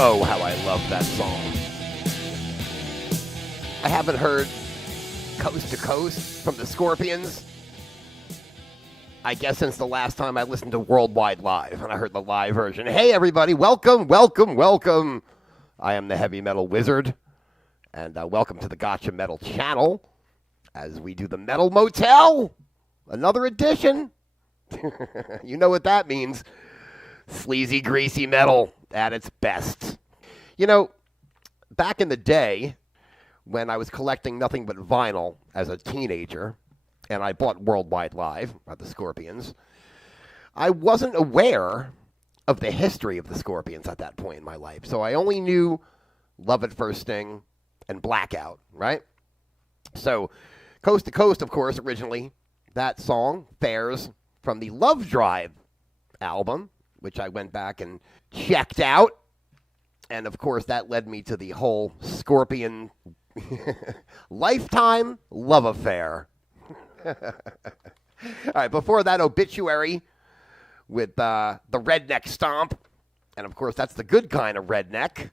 Oh, how I love that song. I haven't heard Coast to Coast from the Scorpions, I guess, since the last time I listened to Worldwide Live, and I heard the live version. Hey, everybody, welcome, welcome, welcome. I am the Heavy Metal Wizard, and welcome to the Gotcha Metal channel as we do the Metal Motel, another edition. You know what that means. Sleazy, greasy metal at its best. You know, back in the day, when I was collecting nothing but vinyl as a teenager, and I bought Worldwide Live by the Scorpions, I wasn't aware of the history of the Scorpions at that point in my life. So I only knew Love at First Sting and Blackout, right? So Coast to Coast, of course, originally, that song, Fares, from the Love Drive album, which I went back and checked out. And, of course, that led me to the whole Scorpion lifetime love affair. All right, before that, Obituary with the redneck stomp. And, of course, that's the good kind of redneck.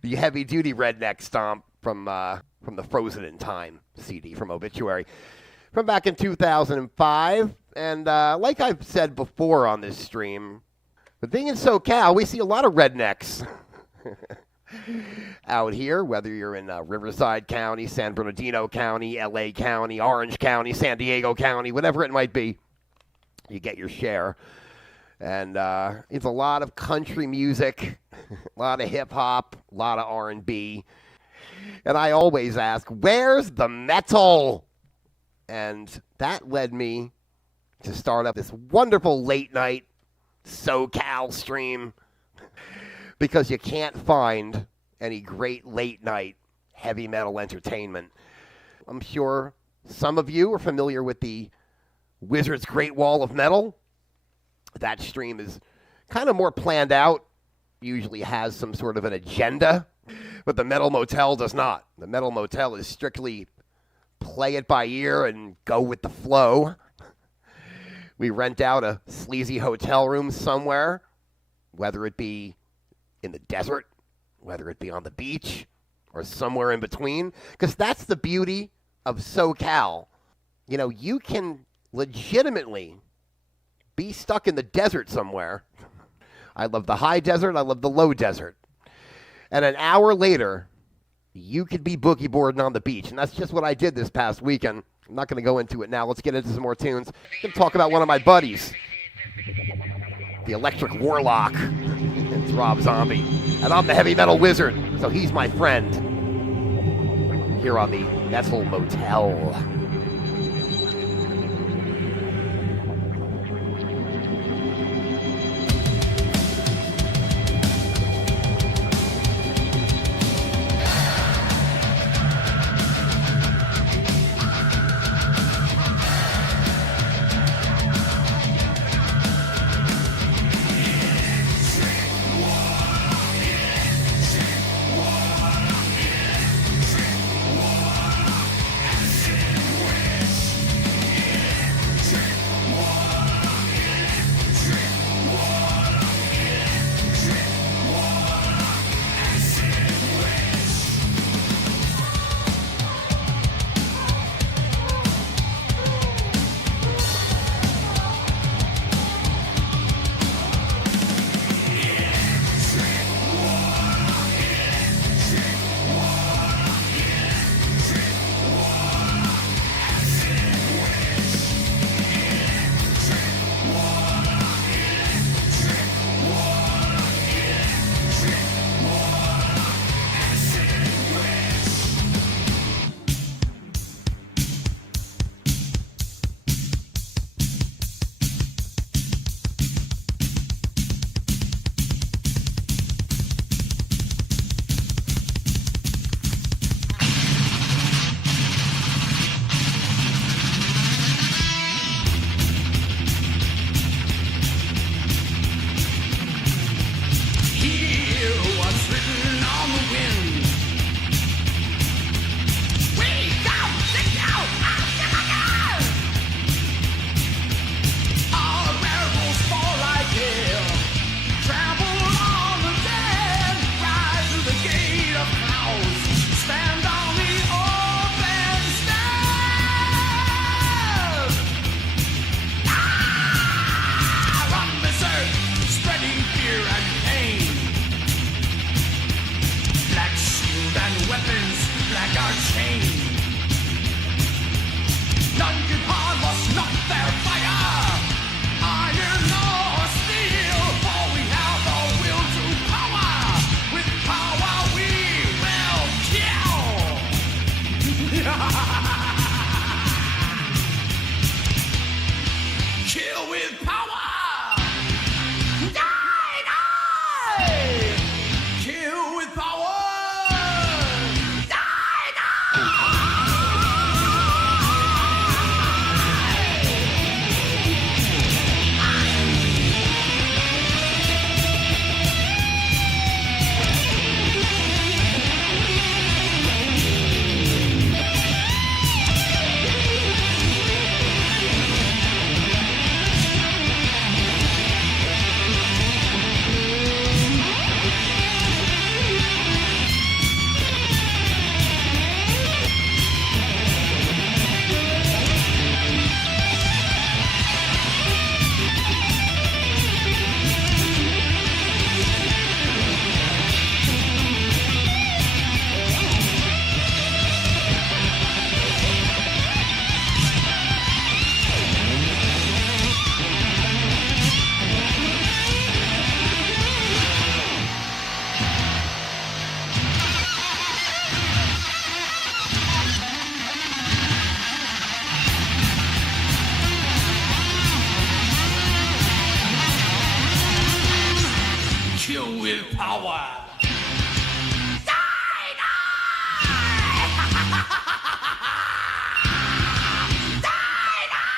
The heavy-duty redneck stomp from the Frozen in Time CD from Obituary from back in 2005. And like I've said before on this stream, the thing in SoCal, we see a lot of rednecks out here, whether you're in Riverside County, San Bernardino County, LA County, Orange County, San Diego County, whatever it might be, you get your share. And it's a lot of country music, a lot of hip-hop, a lot of R&B. And I always ask, where's the metal? And that led me to start up this wonderful late-night SoCal stream, because you can't find any great late-night heavy metal entertainment. I'm sure some of you are familiar with the Wizard's Great Wall of Metal. That stream is kind of more planned out, usually has some sort of an agenda, but the Metal Motel does not. The Metal Motel is strictly play it by ear and go with the flow. We rent out a sleazy hotel room somewhere, whether it be in the desert, whether it be on the beach, or somewhere in between, because that's the beauty of SoCal. You know, you can legitimately be stuck in the desert somewhere. I love the high desert, I love the low desert. And an hour later, you could be boogie boarding on the beach, and that's just what I did this past weekend. I'm not going to go into it now. Let's get into some more tunes. I'm going to talk about one of my buddies, the Electric Warlock. It's Rob Zombie. And I'm the Heavy Metal Wizard, so he's my friend here on the Metal Motel. with power. Die, die. Kill with power. Die, die. Kill with power. Die, die. Die, die.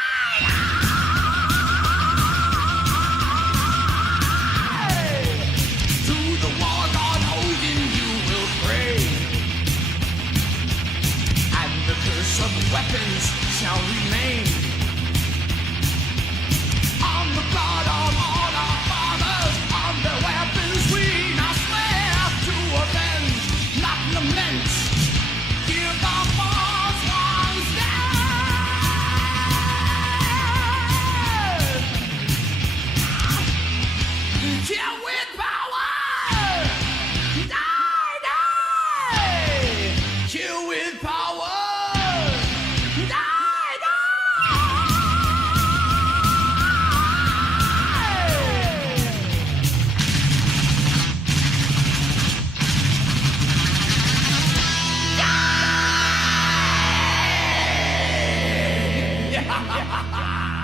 To the war god Odin you will pray, and the curse of weapons shall remain. On the blood of all our fathers, on their weapons we now swear to avenge, not lament. Hear the false ones stand. Kill with power. Die, die. Kill with power. Die, die.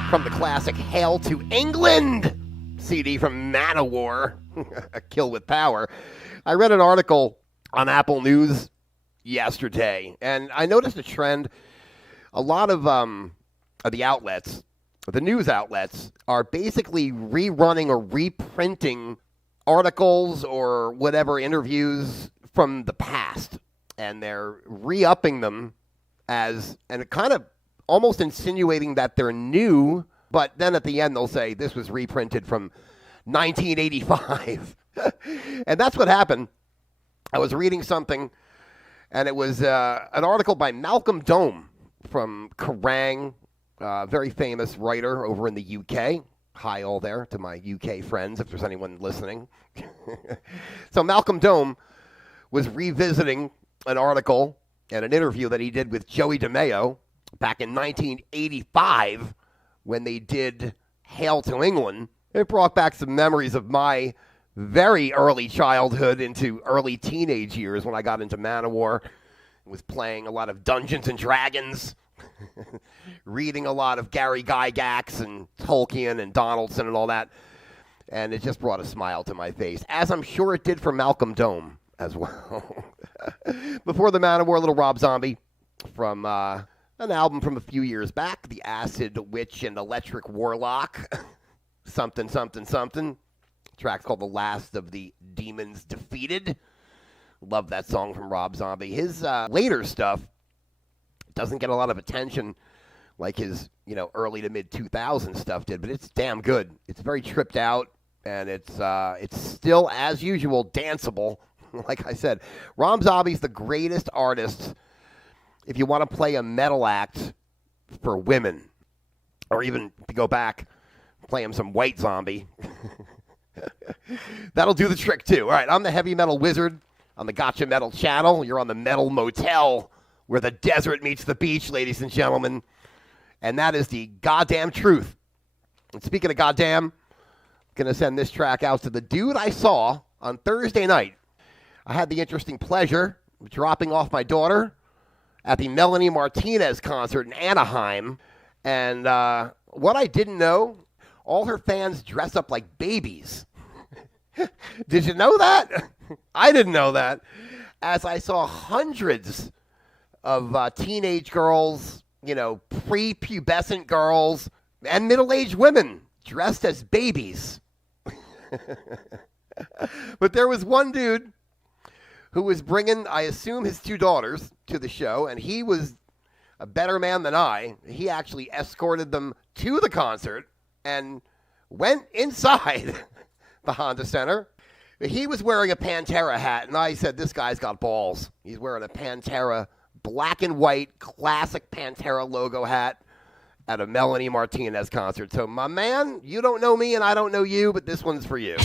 From the classic Hail to England CD from Manowar, A Kill with Power. I read an article on Apple News yesterday, and I noticed a trend. A lot of the outlets, the news outlets, are basically rerunning or reprinting articles or whatever interviews from the past, and they're re-upping them and it kind of almost insinuating that they're new, but then at the end they'll say this was reprinted from 1985. And that's what happened. I was reading something, and it was an article by Malcolm Dome from Kerrang, very famous writer over in the UK. Hi all there to my UK friends, if there's anyone listening. So Malcolm Dome was revisiting an article and an interview that he did with Joey DeMeo back in 1985 when they did Hail to England. It brought back some memories of my very early childhood into early teenage years when I got into Manowar. Was playing a lot of Dungeons and Dragons, reading a lot of Gary Gygax and Tolkien and Donaldson and all that. And it just brought a smile to my face, as I'm sure it did for Malcolm Dome as well. Before the Manowar, little Rob Zombie from an album from a few years back, The Acid Witch and Electric Warlock. Something, something, something. Track's called The Last of the Demons Defeated. Love that song from Rob Zombie. His later stuff doesn't get a lot of attention like his, early to mid 2000s stuff did, but it's damn good. It's very tripped out, and it's still, as usual, danceable. Like I said, Rob Zombie's the greatest artist if you want to play a metal act for women, or even to go back, play him some White Zombie. That'll do the trick, too. All right, I'm the Heavy Metal Wizard on the Gotcha Metal channel. You're on the Metal Motel, where the desert meets the beach, ladies and gentlemen. And that is the goddamn truth. And speaking of goddamn, I'm going to send this track out to the dude I saw on Thursday night. I had the interesting pleasure of dropping off my daughter at the Melanie Martinez concert in Anaheim. And what I didn't know all her fans dress up like babies. Did you know that? I didn't know that. As I saw hundreds of teenage girls, prepubescent girls, and middle-aged women dressed as babies. But there was one dude who was bringing, I assume, his 2 daughters to the show, and he was a better man than I. He actually escorted them to the concert and went inside the Honda Center. He was wearing a Pantera hat, and I said, this guy's got balls. He's wearing a Pantera, black and white, classic Pantera logo hat at a Melanie Martinez concert. So, my man, you don't know me and I don't know you, but this one's for you.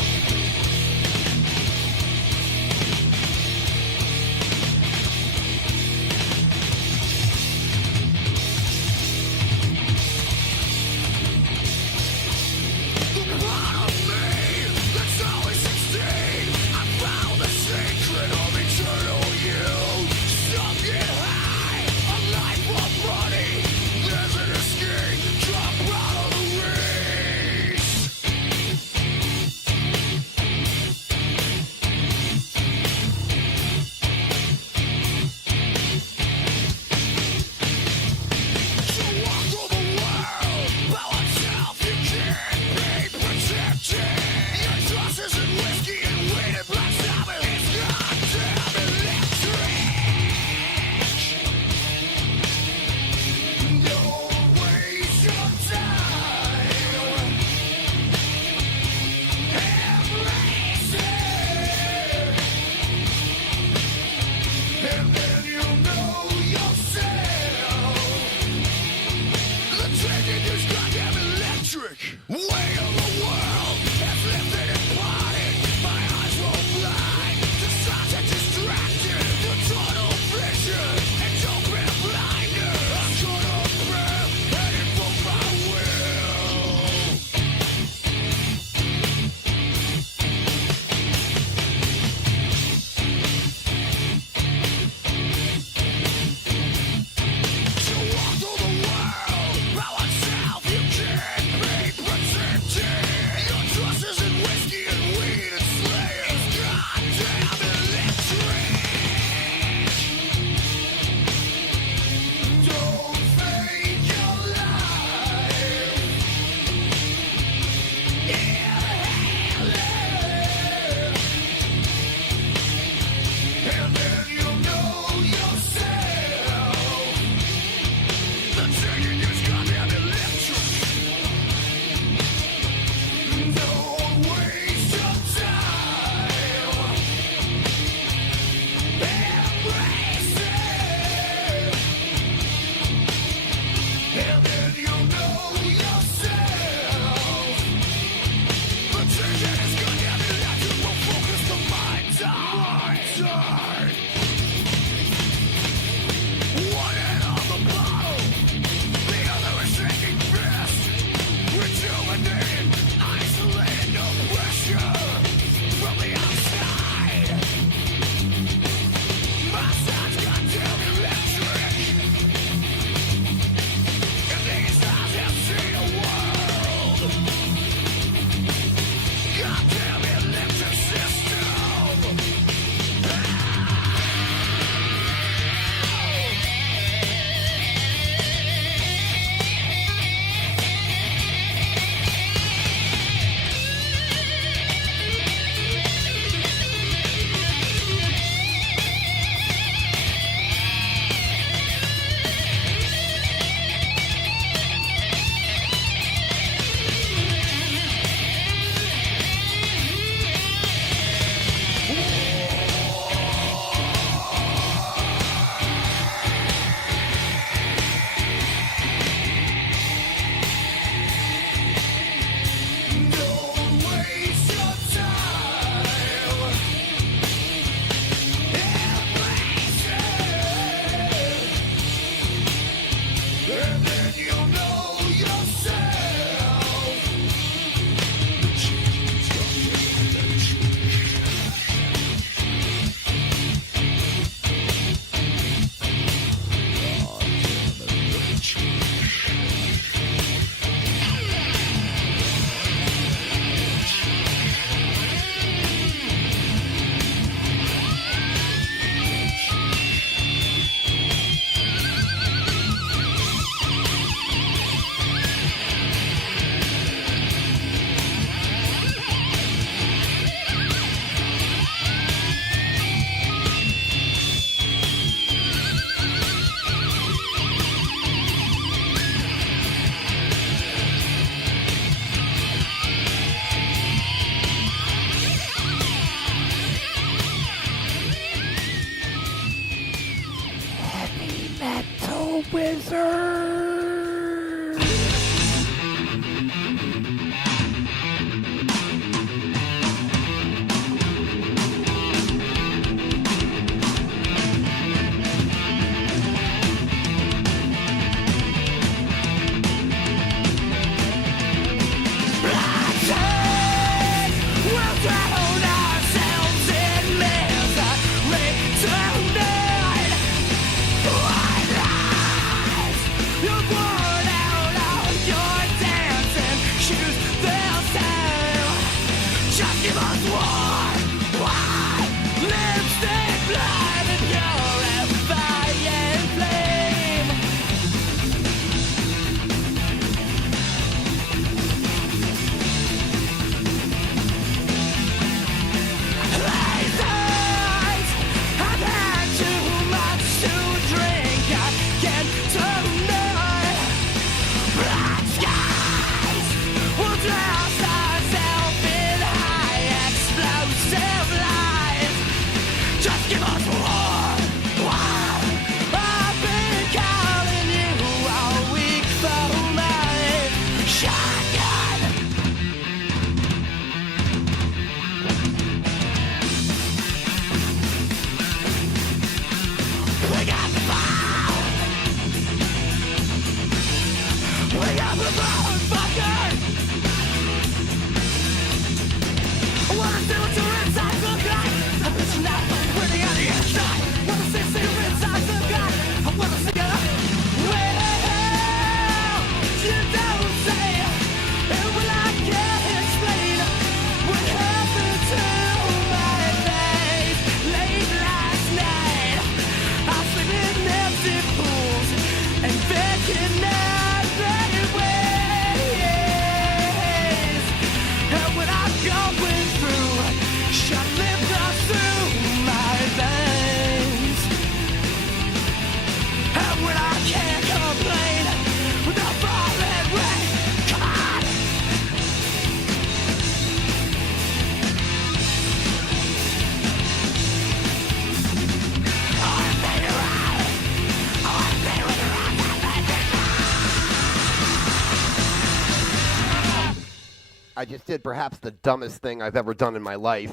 I just did perhaps the dumbest thing I've ever done in my life.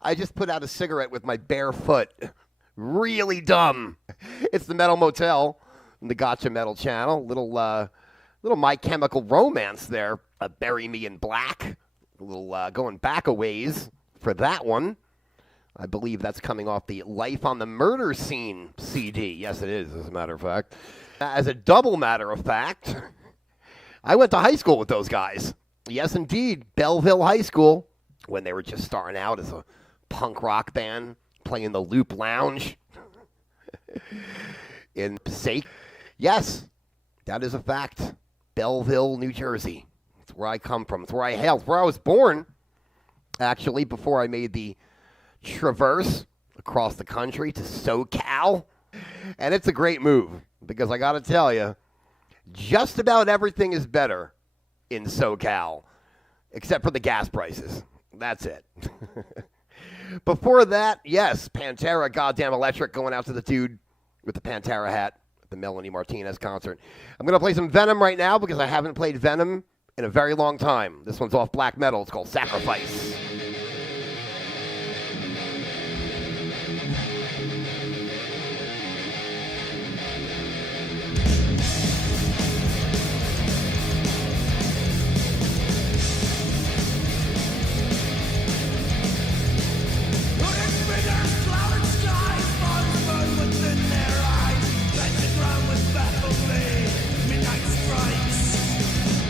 I just put out a cigarette with my bare foot. Really dumb. It's the Metal Motel, the Gotcha Metal channel. Little My Chemical Romance there. Bury Me in Black. A little going back a ways for that one. I believe that's coming off the Life on the Murder Scene CD. Yes, it is, as a matter of fact. As a double matter of fact, I went to high school with those guys. Yes, indeed. Belleville High School, when they were just starting out as a punk rock band, playing the Loop Lounge in Passaic. Yes, that is a fact. Belleville, New Jersey. It's where I come from. It's where I hail. It's where I was born, actually, before I made the traverse across the country to SoCal. And it's a great move, because I got to tell you, just about everything is better in SoCal, except for the gas prices. That's it. Before that, yes, Pantera, Goddamn Electric, going out to the dude with the Pantera hat at the Melanie Martinez concert. I'm going to play some Venom right now because I haven't played Venom in a very long time. This one's off Black Metal. It's called Sacrifice.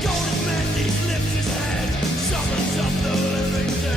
Golden man, he lifts his head, summons up the living dead.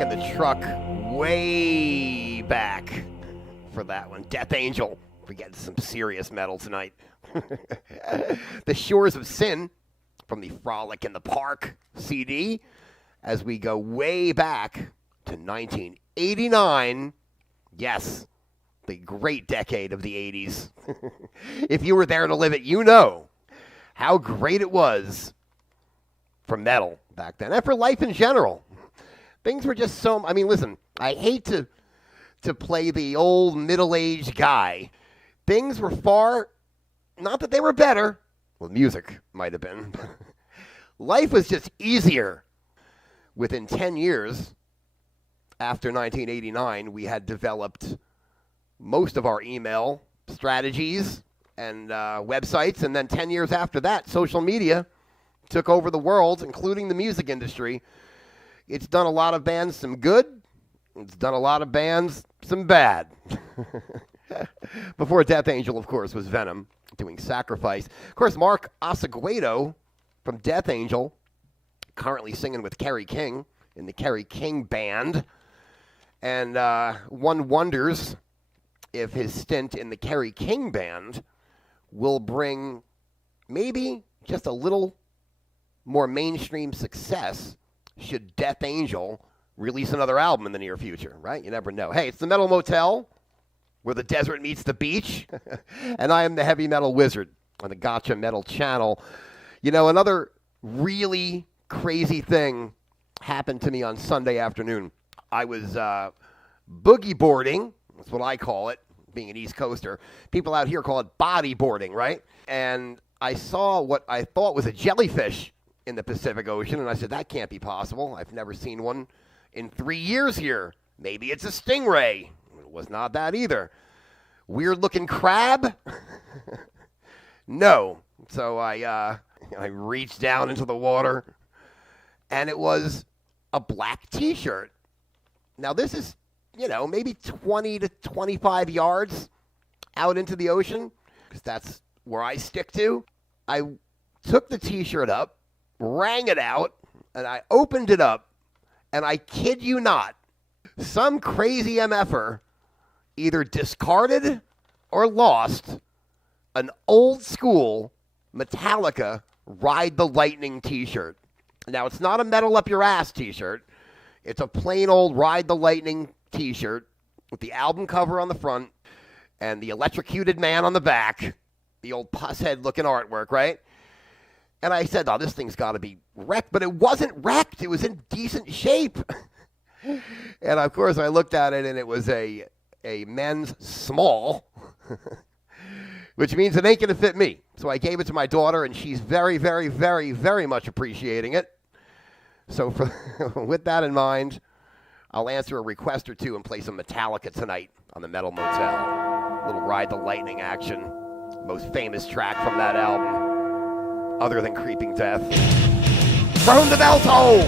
back in the truck, way back for that one. Death Angel. We're getting some serious metal tonight. The Shores of Sin from the Frolic in the Park CD, as we go way back to 1989. Yes, the great decade of the 80s. If you were there to live it, you know how great it was for metal back then, and for life in general. Things were just so... I mean, listen, I hate to play the old middle-aged guy. Things were far... Not that they were better. Well, music might have been. Life was just easier. Within 10 years, after 1989, we had developed most of our email strategies and websites. And then 10 years after that, social media took over the world, including the music industry. It's done a lot of bands some good. It's done a lot of bands some bad. Before Death Angel, of course, was Venom doing Sacrifice. Of course, Mark Oseguedo from Death Angel, currently singing with Kerry King in the Kerry King Band. And one wonders if his stint in the Kerry King Band will bring maybe just a little more mainstream success should Death Angel release another album in the near future, right? You never know. Hey, it's the Metal Motel, where the desert meets the beach, and I am the Heavy Metal Wizard on the Gotcha Metal channel. You know, another really crazy thing happened to me on Sunday afternoon. I was boogie boarding. That's what I call it, being an East Coaster. People out here call it bodyboarding, right? And I saw what I thought was a jellyfish in the Pacific Ocean, and I said, that can't be possible. I've never seen one in 3 years here. Maybe it's a stingray. It was not that either. Weird-looking crab? No. So I reached down into the water, and it was a black T-shirt. Now, this is, you know, maybe 20 to 25 yards out into the ocean, because that's where I stick to. I took the T-shirt up, wrang it out, and I opened it up, and I kid you not, some crazy MFer either discarded or lost an old school Metallica Ride the Lightning T-shirt. Now, it's not a metal up your ass T-shirt. It's a plain old Ride the Lightning T-shirt with the album cover on the front and the electrocuted man on the back, the old pusshead looking artwork, right? And I said, oh, this thing's got to be wrecked. But it wasn't wrecked. It was in decent shape. And, of course, I looked at it, and it was a men's small, which means it ain't going to fit me. So I gave it to my daughter, and she's very, very, very, very much appreciating it. So with that in mind, I'll answer a request or two and play some Metallica tonight on the Metal Motel. A little Ride the Lightning action. Most famous track from that album, other than Creeping Death. From the bell tolls!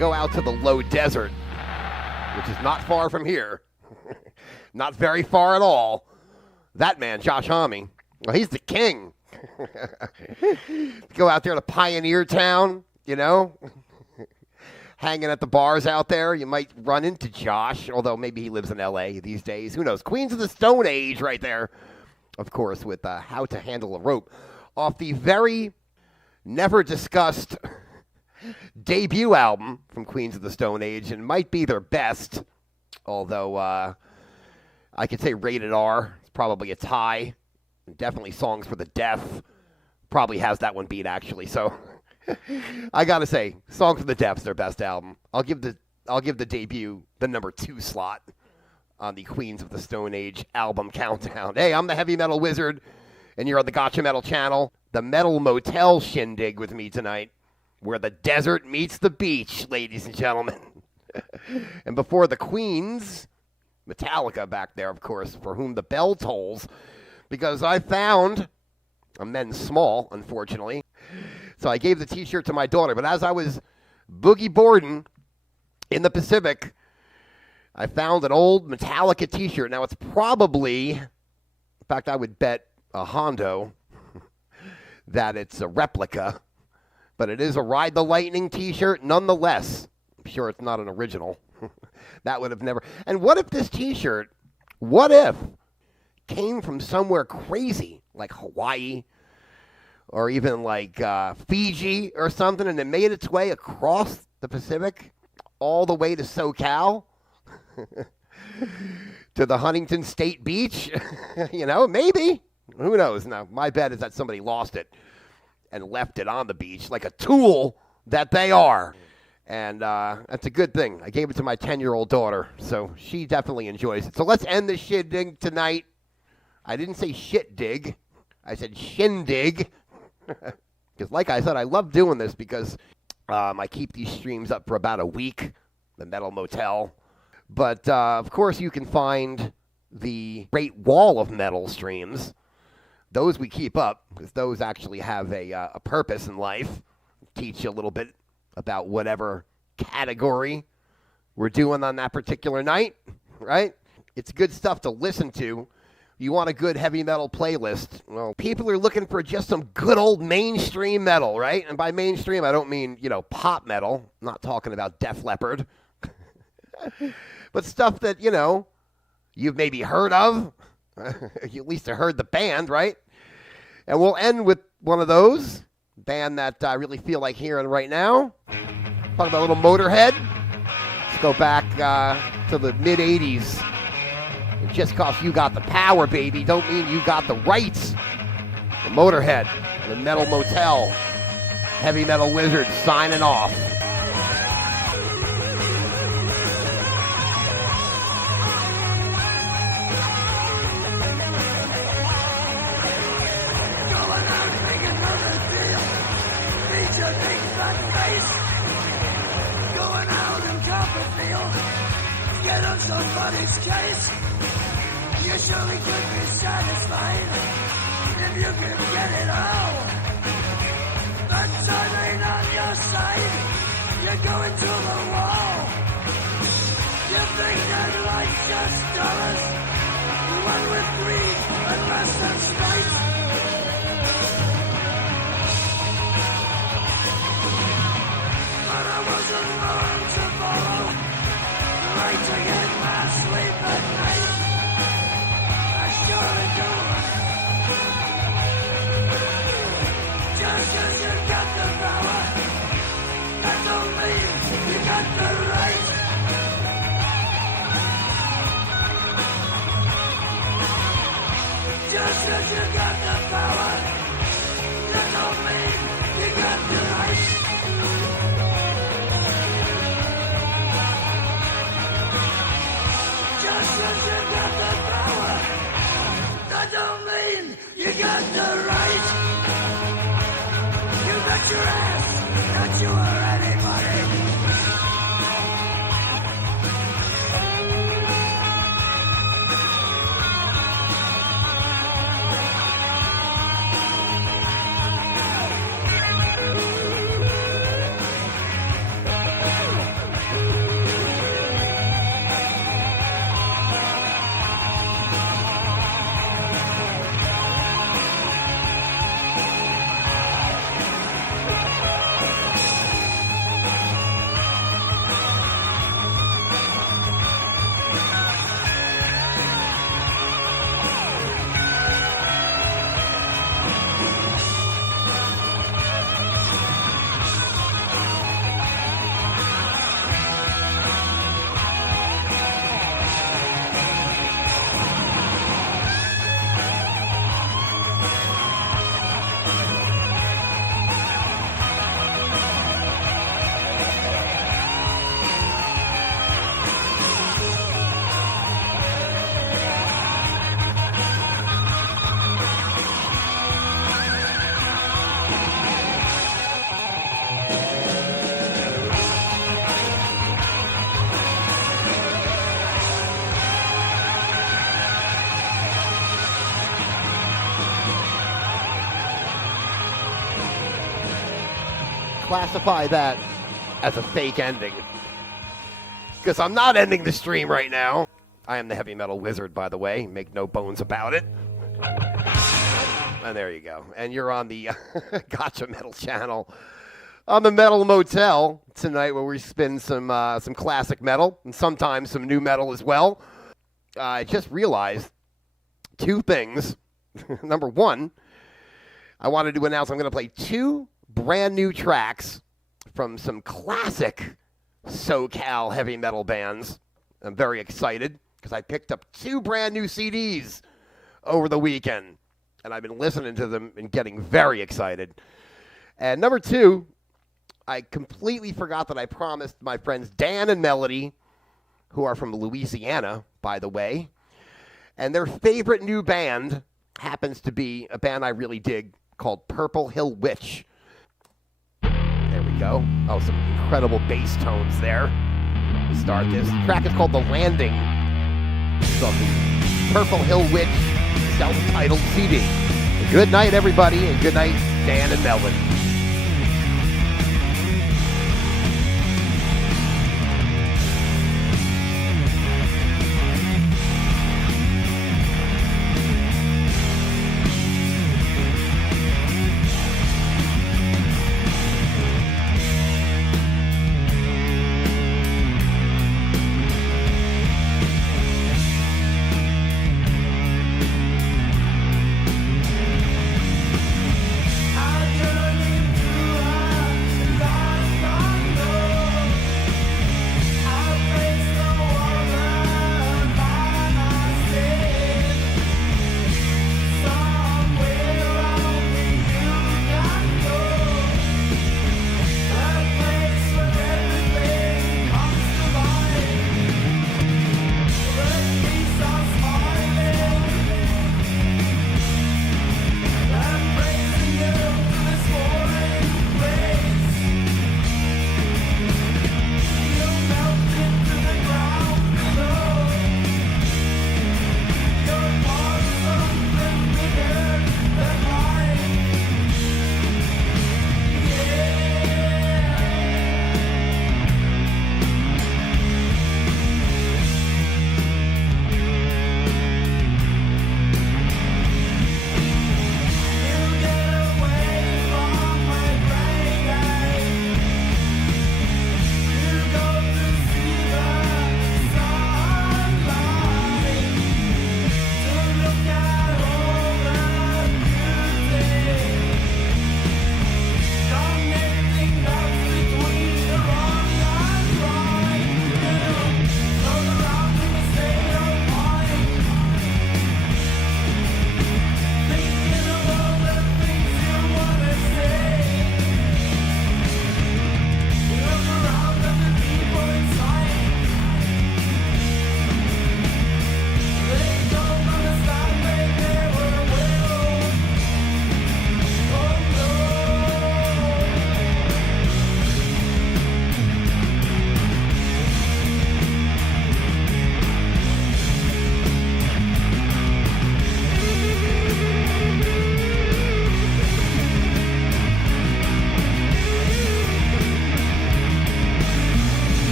go out to the low desert, which is not far from here. Not very far at all. That man, Josh Homme, well, he's the king. Go out there to Pioneer Town, you know, hanging at the bars out there. You might run into Josh, although maybe he lives in L.A. these days. Who knows? Queens of the Stone Age right there, of course, with How to Handle a Rope off the very never discussed debut album from Queens of the Stone Age, and might be their best, although I could say Rated R. It's probably a tie. Definitely Songs for the Deaf probably has that one beat, actually. So I gotta say, Songs for the Deaf's their best album. I'll give the debut the number 2 slot on the Queens of the Stone Age album countdown. Hey, I'm the Heavy Metal Wizard, and you're on the Gotcha Metal channel. The Metal Motel shindig with me tonight, where the desert meets the beach, ladies and gentlemen. And before the Queens, Metallica back there, of course, For Whom the Bell Tolls. Because I found a men's small, unfortunately. So I gave the T-shirt to my daughter. But as I was boogie boarding in the Pacific, I found an old Metallica T-shirt. Now, it's probably, in fact, I would bet a hondo that it's a replica. But it is a Ride the Lightning T-shirt nonetheless. I'm sure it's not an original. That would have never. And what if this T-shirt, came from somewhere crazy like Hawaii or even like Fiji or something, and it made its way across the Pacific all the way to SoCal to the Huntington State Beach? You know, maybe. Who knows? Now, my bet is that somebody lost it and left it on the beach like a tool that they are. And that's a good thing. I gave it to my 10-year-old daughter, so she definitely enjoys it. So let's end the shindig tonight. I didn't say shit dig. I said shindig. Because like I said, I love doing this because I keep these streams up for about a week, the Metal Motel. But, of course, you can find the Great Wall of Metal streams. Those we keep up because those actually have a purpose in life. Teach you a little bit about whatever category we're doing on that particular night, right? It's good stuff to listen to. You want a good heavy metal playlist. Well, people are looking for just some good old mainstream metal, right? And by mainstream, I don't mean, pop metal. I'm not talking about Def Leppard. But stuff that, you've maybe heard of. You at least have heard the band, right? And we'll end with one of those. Band that I really feel like hearing right now. Talk about a little Motorhead. Let's go back to the mid-'80s. Just because you got the power, baby, don't mean you got the rights. The Motorhead, the Metal Motel, Heavy Metal Wizard signing off. Going out in Copperfield, get on somebody's case. You surely could be satisfied if you could get it all. But time ain't on your side. You're going to the wall. You think that life's just dollars, one with greed and lust and spite. But I wasn't born to follow, right to get my sleep at night. Just 'cause you got the power, that don't mean you got the right. Just 'cause you got the power, that don't mean you got the right. Just 'cause you got the power, that don't mean you got the right. You bet your ass that you are anybody. classify that as a fake ending. Because I'm not ending the stream right now. I am the heavy metal wizard, by the way. Make no bones about it. And there you go. And you're on the Gotcha Metal channel. On the Metal Motel tonight, where we spin some classic metal and sometimes some new metal as well. I just realized two things. Number one, I wanted to announce I'm going to play two brand new tracks from some classic SoCal heavy metal bands. I'm very excited because I picked up two brand new CDs over the weekend, and I've been listening to them and getting very excited. And number two, I completely forgot that I promised my friends Dan and Melody, who are from Louisiana, by the way, and their favorite new band happens to be a band I really dig called Purple Hill Witch. There we go. Oh, some incredible bass tones there to start this. The track is called The Landing. It's on the Purple Hill Witch self-titled CD. Good night, everybody, and good night, Dan and Melody.